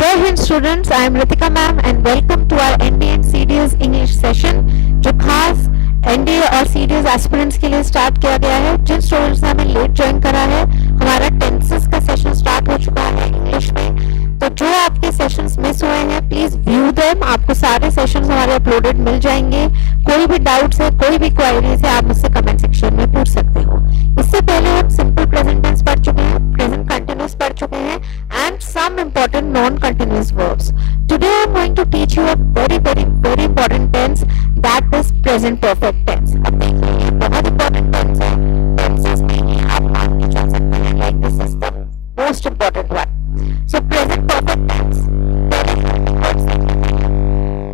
जय हिंद students, I am Ritika ma'am and welcome to our NDA and CDS English session, जो खास NDA और सीडीएस एस्पिरेंट्स के लिए स्टार्ट किया गया है। जिन स्टूडेंट्स ने हमें लेट ज्वाइन करा है, हमारा टेंसेस का सेशन स्टार्ट हो चुका है इंग्लिश में। तो जो आपके सेशंस मिस हुए हैं, प्लीज व्यू देम। आपको सारे सेशंस हमारे अपलोडेड मिल जाएंगे। कोई भी डाउट्स है, कोई भी क्वेरीज है, आप मुझसे कमेंट सेक्शन में पूछ सकते हो। इससे पहले हम सिंपल प्रेजेंट टेंस पढ़ चुके हैं, प्रेजेंट कंटिन्यूअस पढ़ चुके हैं and some important non-continuous verbs. Today I am going to teach you a very important tense, that is present perfect tense. अब देखिए, ये बहुत important tense है। Tenses में ही आप मान के चल सकते हैं like this is the most important one. So present perfect tense, पहले helping verbs देखते हैं।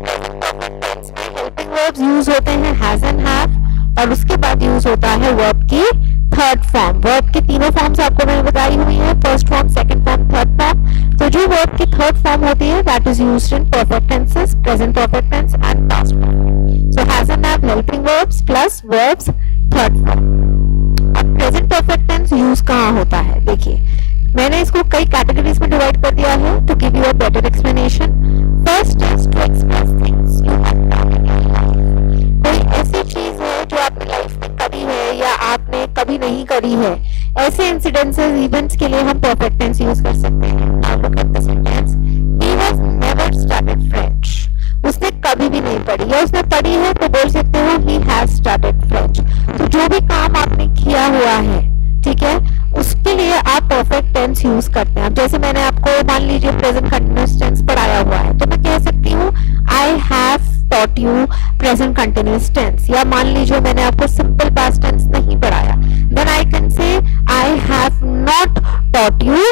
Present perfect tense में helping verbs use होते हैं has and have, और उसके बाद यूज होता है वर्ब की थर्ड फॉर्म। वर्ब की तीनों फॉर्म्स आपको मैंने बताई हुई है, first form, second form, third form. तो जो वर्ब की थर्ड फॉर्म होती है, that is used in perfect tenses, present perfect tense and past perfect. So has and have, helping verbs plus verbs third form. अब present perfect tense use कहाँ होता है, देखिए मैंने इसको कई कैटेगरीज में डिवाइड कर दिया है to give you a better explanation. First is to express things you have done in your life. कोई ऐसी चीज है जो आपने लाइफ में करी है या आपने कभी नहीं करी है, ऐसे इंसिडेंसेस, इवेंट्स के लिए हम परफेक्ट टेंस यूज कर सकते हैं। Now look at the sentence, he has never started French. उसने कभी भी नहीं पढ़ी, या उसने पढ़ी है तो बोल सकते हो ही हैज स्टार्टेड फ्रेंच। तो जो भी काम आपने किया हुआ है, ठीक है, उसके लिए आप परफेक्ट टेंस यूज करते हैं। अब जैसे मैंने आपको मान लीजिए प्रेजेंट कंटिन्यूअस टेंस पढ़ाया हुआ है, तो मैं कह सकती हूँ I have taught you present continuous tense, या मान लीजिए मैंने आपको simple past tense नहीं पढ़ाया, then I can say I have not taught you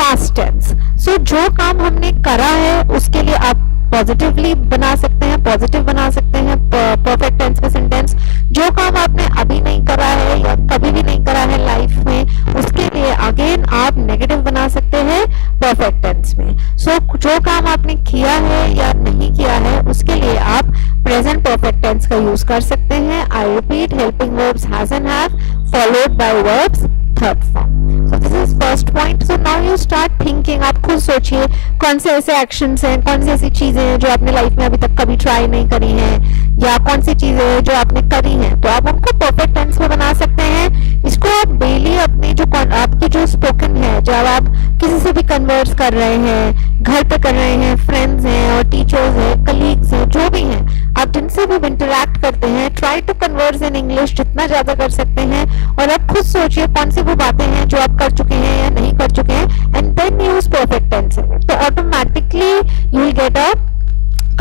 past tense. So जो काम हमने करा है उसके लिए आप पॉजिटिवली बना सकते हैं, पॉजिटिव बना सकते हैं परफेक्ट टेंस में सेंटेंस। जो काम आपने अभी नहीं करा है या कभी भी नहीं करा है लाइफ में, उसके लिए अगेन आप नेगेटिव बना सकते हैं परफेक्ट टेंस में। सो जो काम आपने किया है या नहीं किया है, उसके लिए आप प्रेजेंट परफेक्ट टेंस का यूज कर सकते हैं। I repeat, helping verbs has and have followed by verbs third form. So this is first point. So now you start thinking, आप खुद सोचिए कौन से ऐसे एक्शंस हैं, कौन सी ऐसी चीजें हैं जो आपने लाइफ में अभी तक कभी ट्राई नहीं करी हैं, या कौन सी चीजें हैं जो आपने करी हैं, तो आप उनको परफेक्ट टेंस में बना सकते हैं। इसको आप डेली अपनी जो आपकी जो स्पोकन है, जब आप किसी से भी कन्वर्स कर रहे हैं, घर पे कर रहे हैं, फ्रेंड्स हैं और टीचर्स हैं, कलीग्स हैं, जो भी हैं, आप जिनसे भी इंटरेक्ट करते हैं, try to converse in English जितना ज्यादा कर सकते हैं। और आप खुद सोचिए कौन सी वो बातें हैं जो आप कर चुके हैं या नहीं कर चुके हैं, and then use perfect tense. तो automatically you will get a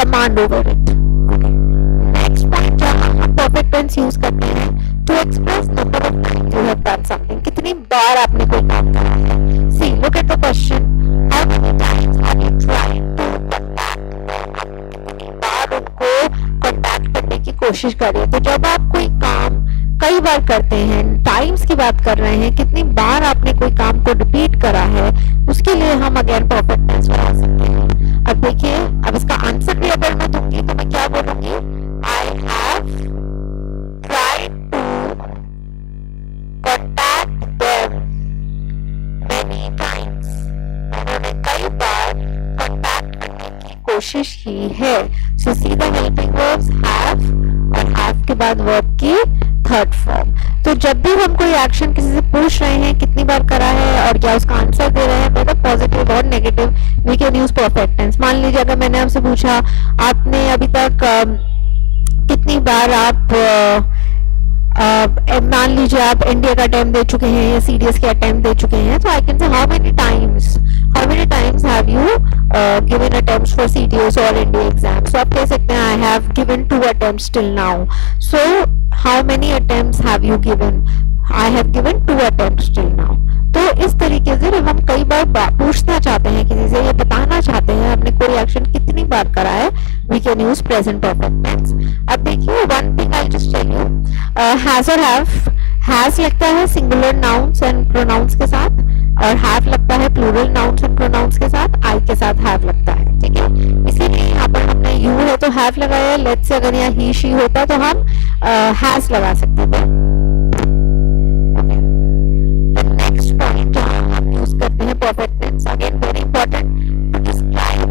command over it. Next point जहां हम परफेक्ट टेंस यूज करते हैं, to express number of times you have done something. कितनी बार आपने कोई काम करा है। See, look at the question, how many times have you tried to contact them. कितनी बार उनको कॉन्टैक्ट करने की कोशिश करिए। तो जब आप कोई काम कई बार करते हैं, टाइम्स की बात कर रहे हैं, कितनी बार आपने कोई काम को रिपीट करा है, उसके लिए हम अगेन परफेक्ट टेंस बना सकते हैं। अब देखिए, अब इसका आंसर भी अगर मैं दूंगी तो मैं क्या बोलूंगी, I have tried to contact them many times. मैंने कई बार कॉन्टैक्ट करने की कोशिश की है। So see the helping verbs have, और हैव के बाद वर्ब की थर्ड फॉर्म। तो जब भी हम कोई एक्शन किसी से पूछ रहे हैं कितनी बार करा है और क्या उसका आंसर दे रहे हैं, वेदर पॉजिटिव और negative, we can use perfect tense. मान लीजिए अगर मैंने आपसे पूछा आपने अभी तक कितनी बार आप मान लीजिए आप एनडीए का अटेम्प्ट दे चुके हैं या सीडीएस के अटेम्प्ट दे चुके हैं, तो I can say how many times have you given attempts for CDS और एनडीए एग्जाम। सो आप कह सकते हैं I have given 2 attempts till now. So how many attempts have you given, I have given 2 attempts till now. तो इस तरीके से जब हम कई बार पूछना चाहते हैं किसी से, ये बताना चाहते हैं हमने कोई एक्शन कितनी बार करा है, we can use present perfect tense. अब देखिए, one thing I just tell you, has और हैव, हैज लगता है सिंगुलर नाउन्स एंड प्रोनाउंस के साथ, और हैव लगता है प्लूरल नाउन्स एंड प्रोनाउंस के साथ, आई के साथ हैव लगता है, ठीक है। इसीलिए यहाँ पर हमने यू है तो हैव लगाया। लेट्स से अगर यहाँ ही शी होता तो हम हैज लगा सकते थे। नेक्स्ट पॉइंट जहाँ हम यूज करते हैं perfect tense, again very important, to describe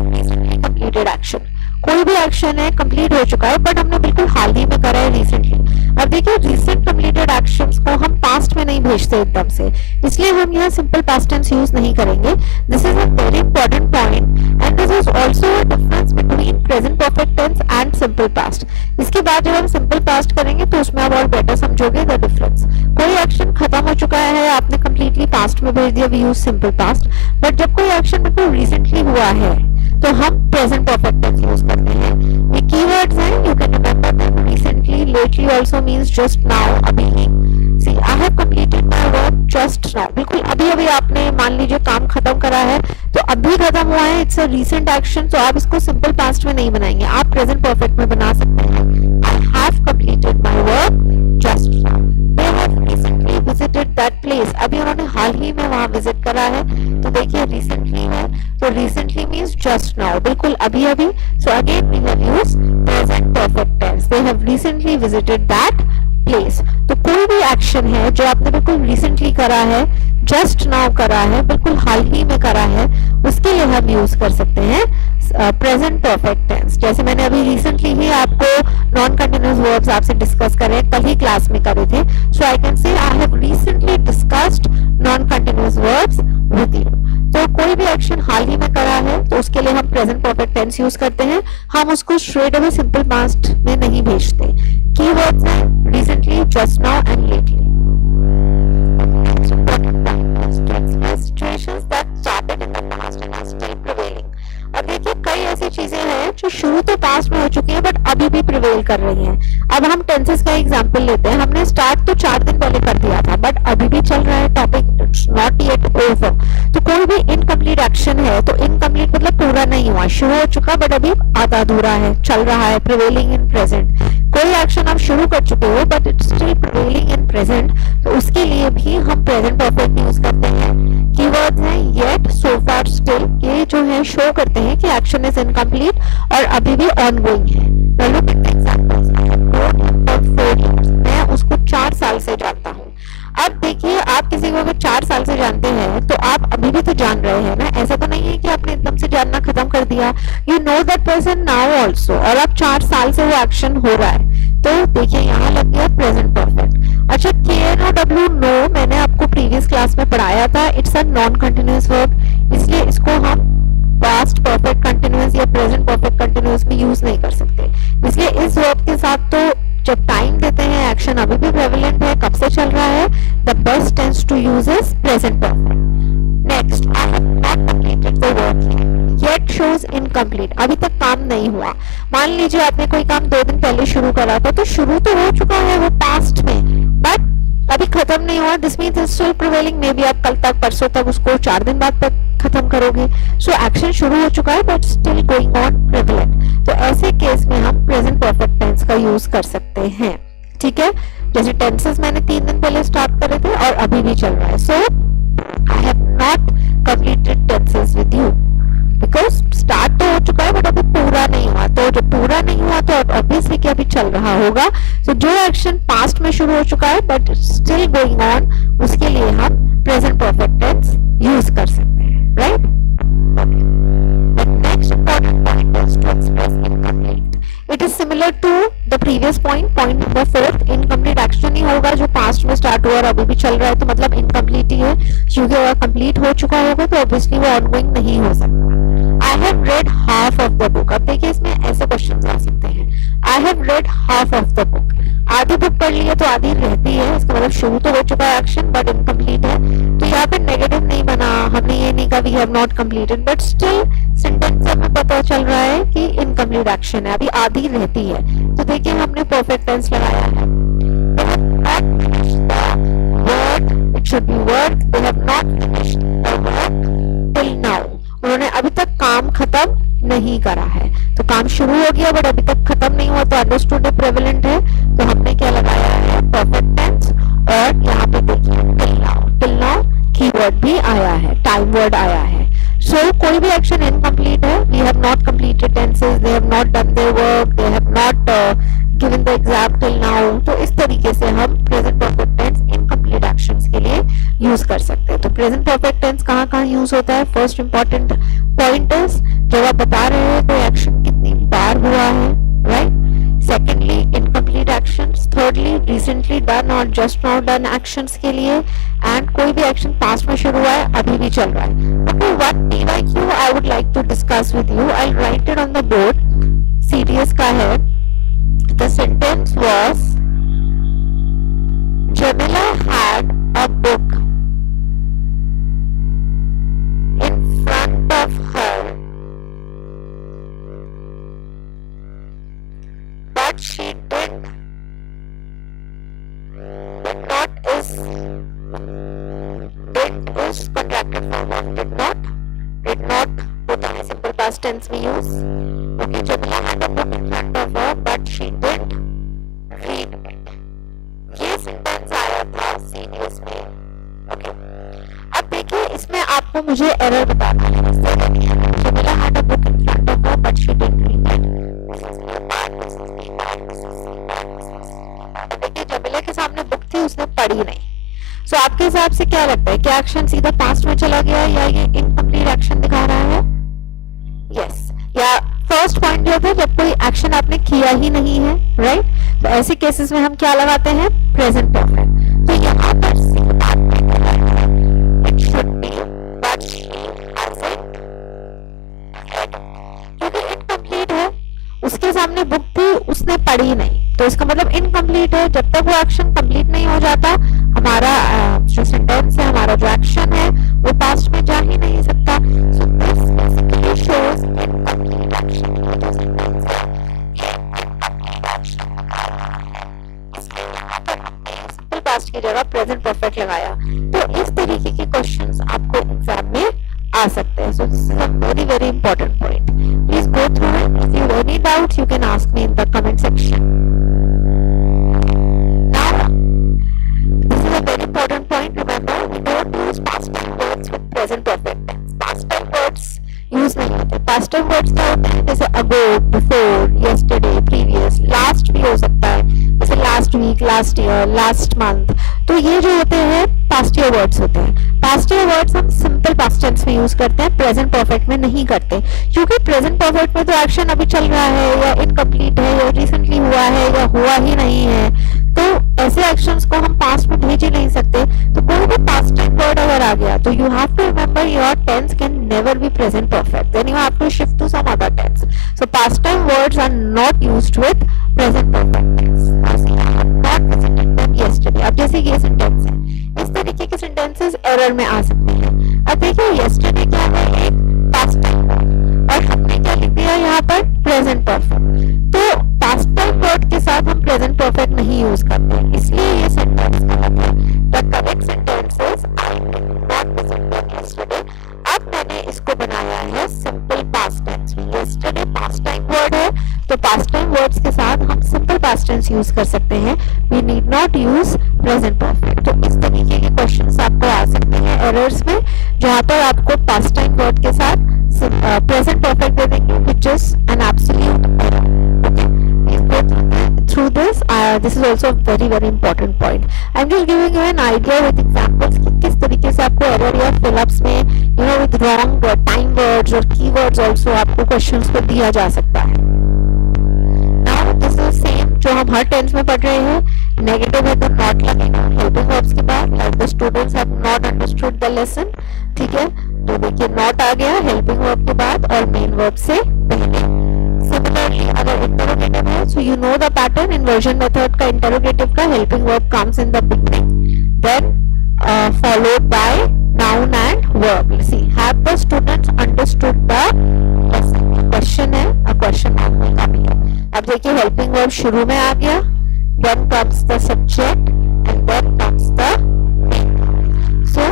कोई भी एक्शन है कंप्लीट हो चुका है बट हमने बिल्कुल हाल ही में करा है रिसेंटली। अब देखिए रिसेंट कंप्लीटेड एक्शंस को हम पास्ट में नहीं भेजते एकदम से, इसलिए हम यहाँ सिंपल पास्ट टेंस यूज नहीं करेंगे। This is a very important point and this is also a difference between present perfect tense and simple past. इसके बाद जब हम सिंपल पास्ट करेंगे तो उसमें आप और बेटर समझोगे द डिफरेंस। कोई एक्शन खत्म हो चुका है, आपने कंप्लीटली पास्ट में भेज दिया, we use simple past. But जब कोई एक्शन बिल्कुल रिसेंटली हुआ है तो हम प्रेजेंट परफेक्ट टेंस यूज करते हैं। ये कीवर्ड्स हैं, you can remember them. Recently, lately also means just now, अभी ही। See I have completed my work just now, बिल्कुल अभी अभी आपने मान लीजिए काम खत्म करा है तो अभी खत्म हुआ है, इट्स अ रीसेंट एक्शन। तो आप इसको सिंपल पास्ट में नहीं बनाएंगे, आप प्रेजेंट परफेक्ट में बना सकते हैं। आई have completed my work just now, they have recently visited that place, अभी उन्होंने हाल ही में वहां विजिट करा है। तो देखिए रिसेंटली है तो रिसेंटली मींस जस्ट नाउ, बिल्कुल अभी अभी। So again we have used present perfect tense, they have recently visited that place. तो कोई भी एक्शन है जो आपने बिल्कुल रिसेंटली करा है, जस्ट नाउ करा है, बिल्कुल हाल ही में करा है, उसके लिए हम यूज कर सकते हैं प्रेजेंट परफेक्ट टेंस। जैसे मैंने अभी रिसेंटली ही आपको नॉन कंटिन्यूअस वर्ब्स आपसे डिस्कस करे, कल ही क्लास में करे थे। सो I can say I have recently discussed non continuous verbs with you. तो कोई भी एक्शन हाल ही में करा है तो उसके लिए हम प्रेजेंट परफेक्ट टेंस यूज करते हैं, हम उसको स्ट्रेट अवे सिंपल पास्ट में नहीं भेजते। कीवर्ड्स हैं recently, just now and lately. Situations that started in the past and are still prevailing. अब देखिए कई ऐसी चीजें हैं जो शुरू तो पास्ट में हो चुकी हैं बट अभी भी प्रिवेल कर रही हैं। अब हम टेंसेस का एग्जांपल लेते हैं। हमने स्टार्ट तो 4 दिन पहले कर दिया था बट अभी भी चल रहा है टॉपिक, नॉट येट ओवर। तो कोई भी इनकम्प्लीट एक्शन है तो इनकम्प्लीट मतलब पूरा नहीं हुआ, शुरू हो चुका बट अभी आधा अधूरा है, चल रहा है, प्रिवेलिंग इन प्रेजेंट। कोई एक्शन आप शुरू कर चुके हो but it's still prevailing in present, तो उसके लिए भी हम प्रेजेंट परफेक्ट यूज करते हैं। कीवर्ड्स हैं येट, सो फार, स्टिल, ये जो है शो करते हैं कि एक्शन इज इनकम्प्लीट और अभी भी ऑनगोइंग है। Look at examples, I have known him for 4 years, मैं उसको 4 साल से जानता हूँ। अब देखिए आप किसी को अगर 4 साल से जानते हैं तो आप अभी भी तो जान रहे हैं ना, ऐसा तो नहीं है कि आपने एकदम से जानना खत्म कर दिया। You know that person now also, और अब 4 साल से वो एक्शन हो रहा है। तो देखिए यहाँ लग गया प्रेजेंट परफेक्ट। अच्छा, KNOW नो मैंने आपको प्रीवियस क्लास में पढ़ाया था, it's a non continuous verb, इसलिए इसको हम पास्ट परफेक्ट कंटिन्यूअस या प्रेजेंट परफेक्ट कंटिन्यूअस में यूज नहीं कर सकते। इसलिए इस वर्ब के साथ तो जब टाइम देते हैं एक्शन अभी भी प्रेवलेंट है, कब से चल रहा है, the best tense to use is present perfect. Next, I have not completed the work yet shows incomplete, अभी तक काम नहीं हुआ। मान लीजिए आपने कोई काम 2 दिन पहले शुरू करा था तो शुरू तो हो चुका है वो पास्ट में बट अभी खत्म नहीं हुआ, this means it's still prevailing. May be आप कल तक परसों तक उसको 4 दिन बाद तक खत्म करोगे। सो एक्शन शुरू हो चुका है but still going on prevalent. तो ऐसे केस में हम प्रेजेंट परफेक्ट टेंस का यूज कर सकते हैं। ठीक है, जैसे टेंसेस मैंने 3 दिन पहले स्टार्ट करे थे और अभी भी चल रहा है। So I have not completed tenses with you because start तो हो चुका है बट अभी पूरा नहीं हुआ। तो जब पूरा नहीं हुआ तो ऑब्वियसली कि अभी चल रहा होगा। तो जो एक्शन पास्ट में शुरू हो चुका है बट स्टिल गोइंग ऑन, उसके लिए हम प्रेजेंट परफेक्ट टेंस यूज कर सकते हैं, right? The next important point is to express incomplete. It is similar to the previous point, point number 4. Incomplete action ही होगा जो पास्ट में स्टार्ट हुआ और अभी भी चल रहा है, तो मतलब इनकम्प्लीट ही है, क्योंकि अगर कंप्लीट हो चुका होगा तो ऑब्वियसली वो ऑनगोइंग नहीं हो सकता। I have read half of the book. अब देखिए इसमें ऐसे क्वेश्चन आ सकते हैं। I have read half of the book. आधी बुक पढ़ ली है तो आधी रहती है, इसका मतलब शुरू तो हो चुका है एक्शन बट इनकम्प्लीट है। तो यहाँ पे नेगेटिव नहीं बना, हमने ये नहीं कहा we have not completed, but still sentence से हमें पता चल रहा है कि इनकम्प्लीट एक्शन है, अभी आधी रहती है। तो देखिए हमने परफेक्ट टेंस लगाया है। They have not finished the work. It should be work. They have not finished the work till now. उन्होंने अभी तक काम खत्म नहीं करा है। तो काम शुरू हो गया बट अभी तक खत्म नहीं हुआ, तो अंडरस्टूड प्रेवलेंट है। तो हमने क्या लगाया है, परफेक्ट टेंस। और यहाँ पे देखिए टिल नाउ कीवर्ड भी आया है, टाइम वर्ड आया है। सो कोई भी एक्शन इनकम्प्लीट है, we have not completed tenses, they have not done their work, they have not given the exam till now. तो इस तरीके से हम present perfect tense incomplete actions के लिए यूज कर सकते हैं। तो प्रेजेंट परफेक्ट टेंस कहाँ यूज होता है? फर्स्ट इंपॉर्टेंट पॉइंट इज जब आप बता रहे हो कोई एक्शन कितनी बार बार हुआ है, right? Secondly incomplete actions, thirdly recently done और जस्ट नाउ डन एक्शंस के लिए, एंड कोई भी एक्शन पास्ट में शुरू हुआ है अभी भी चल रहा है। Okay, what like you I would like to discuss with you. I'll write it on the board. CDS का है, the sentence was Jamila had a book in front of her, but she did not is contracted form, did not होता है simple past tense में use. Okay, Jamila had a book in front of her but she didn't read it. ये sentence आया था CDS में. Okay, अब देखिए इसमें आपको मुझे error बताना है. Jamila had a book in front of her but she didn't read it. देखिए Jamila के सामने बुक थी, उसने पढ़ी नहीं. So आपके हिसाब से क्या लगता है, क्या एक्शन सीधा पास्ट में चला गया या ये इनकम्प्लीट एक्शन दिखा रहा है? यस, या फर्स्ट पॉइंट जो था जब कोई एक्शन आपने किया ही नहीं है, राइट? तो ऐसे केसेस में हम क्या लगाते हैं? Present perfect. तो यहाँ पर it should be but she hasn't red, क्योंकि इनकम्प्लीट है, उसके सामने बुक थी, उसने पढ़ी नहीं, तो इसका मतलब इनकम्प्लीट है. जब तक वो एक्शन कंप्लीट नहीं हो जाता, हमारा जो सेंटेंस है, हमारा जो एक्शन है, वो पास्ट में जा ही नहीं सकता. So this basically shows incomplete action. जो सेंटेंस है ये इनकम्प्लीट एक्शन है, इसलिए यहाँ पर हमने सिंपल पास्ट की जगह प्रेजेंट परफेक्ट लगाया. तो इस तरीके के क्वेश्चंस आपको एग्जाम में आ सकते हैं. So this is a very very important point. Please go through it. If you have any doubts you can ask me in the comment section. Very important point. Remember, we don't use past time words with present perfect tense. Past time words use नहीं होते. Past time words क्या होते हैं? जैसे ago, before, yesterday, previous, last भी हो सकता है, जैसे last week, last year, last month. तो ये जो होते हैं past year words होते हैं. Past year words हम simple past tense में यूज करते हैं, present perfect में नहीं करते, क्योंकि present perfect में तो एक्शन अभी चल रहा है, या इनकम्प्लीट है, या रिसेंटली हुआ है, या हुआ ही नहीं है. तो ऐसे एक्शंस को हम पास्ट में भेज ही नहीं सकते. तो कोई भी पास्ट टाइम वर्ड अगर आ गया तो you have to remember your tense can never be present perfect, then you have to shift to some other tense. So past time words are not used with present perfect tense. Not visited them yesterday. अब जैसे ये sentence है, इस तरीके के sentences error में आ सकते हैं. अब देखिए यस्टरडे क्या है, एक पास्ट टाइम वर्ड, और हमने क्या लिख दिया यहाँ पर? Present perfect. तो पास्ट टाइम वर्ड के साथ हम प्रेजेंट परफेक्ट नहीं यूज करते, इसलिए ये सेंटेंस गलत है. The correct sentence is I did not visit them yesterday. अब मैंने इसको बनाया है सिंपल पास्ट टेंस में. यस्टरडे पास्ट टाइम वर्ड है, तो पास्ट टाइम वर्ड्स के साथ हम सिंपल पास्ट टेंस यूज कर सकते हैं. We need not use present perfect. तो इस तरीके के क्वेश्चंस आपको आ सकते हैं एरर्स में, जहां पर आपको पास्ट टाइम वर्ड के साथ प्रेजेंट परफेक्ट दे देंगे, which is an absolute error. Okay, please go through this. This is also a very very important point. I'm just giving you an idea with examples कि किस तरीके से आपको error या fill-ups में, you know, with wrong time words और keywords also आपको questions को दिया जा सकता है. Now this is same जो हम हर टेंस में पढ़ रहे हैं. नेगेटिव है तो नॉट लगेगा हेल्पिंग वर्ब्स के बाद, like the students have not understood the lesson. ठीक है, तो देखिए नॉट आ गया हेल्पिंग वर्ब के बाद और मेन वर्ब से पहले. सिमिलरली अगर इंटरोगेटिव है, so you know the pattern. Inversion method का इंटरोगेटिव का helping verb comes in the beginning, then followed by noun and verb. See have the students understood the lesson. Question है, a question mark में कमी है. अब देखिए helping verb शुरू में आ गया, then comes the subject and then comes the main. So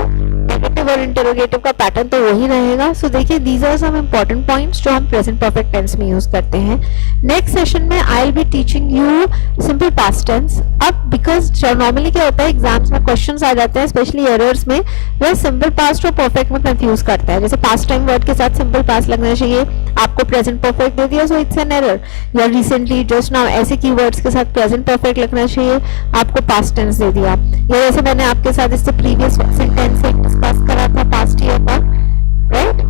negative और इंटरोगेटिव का पैटर्न तो वही रहेगा. सो देखिए these are some important points जो हम प्रेजेंट परफेक्ट टेंस में यूज करते हैं. नेक्स्ट सेशन में I will be teaching you simple past tense. अब बिकॉज नॉर्मली क्या होता है एग्जाम्स में क्वेश्चंस आ जाते हैं स्पेशली एरर्स में, वह सिंपल पास्ट और परफेक्ट में कंफ्यूज करता है. जैसे पास्ट टाइम वर्ड के साथ सिंपल पास्ट लगना चाहिए, आपको प्रेजेंट परफेक्ट दे दिया, सो इट्स एन एरर. या रिसेंटली जस्ट नाउ ऐसे कीवर्ड्स के साथ प्रेजेंट परफेक्ट लगना चाहिए, आपको पास्ट टेंस दे दिया. या जैसे मैंने आपके साथ इससे प्रीवियस सेंटेंस से डिस्कस करा था पास्ट ईयर का, राइट?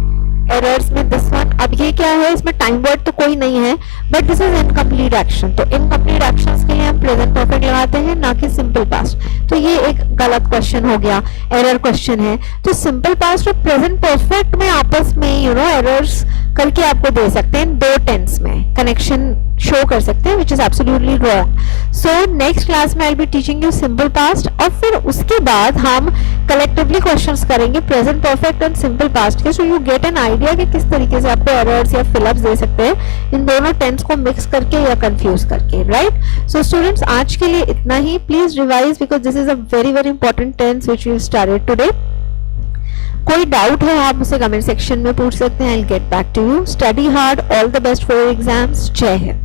एरर्स में दिस वन. अब ये क्या है, इसमें टाइम वर्ड तो कोई नहीं है, but this is incomplete action, तो इनकम्प्लीट एक्शंस के लिए हम प्रेजेंट परफेक्ट लगाते हैं, ना कि सिंपल पास्ट। तो ये एक गलत क्वेश्चन हो गया, एरर क्वेश्चन है। तो सिंपल पास्ट और प्रेजेंट परफेक्ट में आपस में एरर्स करके आपको दे सकते हैं, दो टेंस में कनेक्शन शो कर सकते हैं, which is absolutely wrong. So next class में I be teaching you simple past, और फिर उसके बाद हम कलेक्टिवली क्वेश्चंस करेंगे present perfect and simple past के। So you get an idea कि किस तरीके से आपको एरर्स या फिलअप्स दे सकते हैं इन दोनों टेंस को मिक्स करके या कंफ्यूज करके, राइट। सो स्टूडेंट्स, आज के लिए इतना ही। Please revise because this is a very very important tense which we started today. कोई डाउट है आप मुझसे कमेंट सेक्शन में पूछ सकते हैं। I will get back to you. Study hard, all the best for your exams. Jai Hind.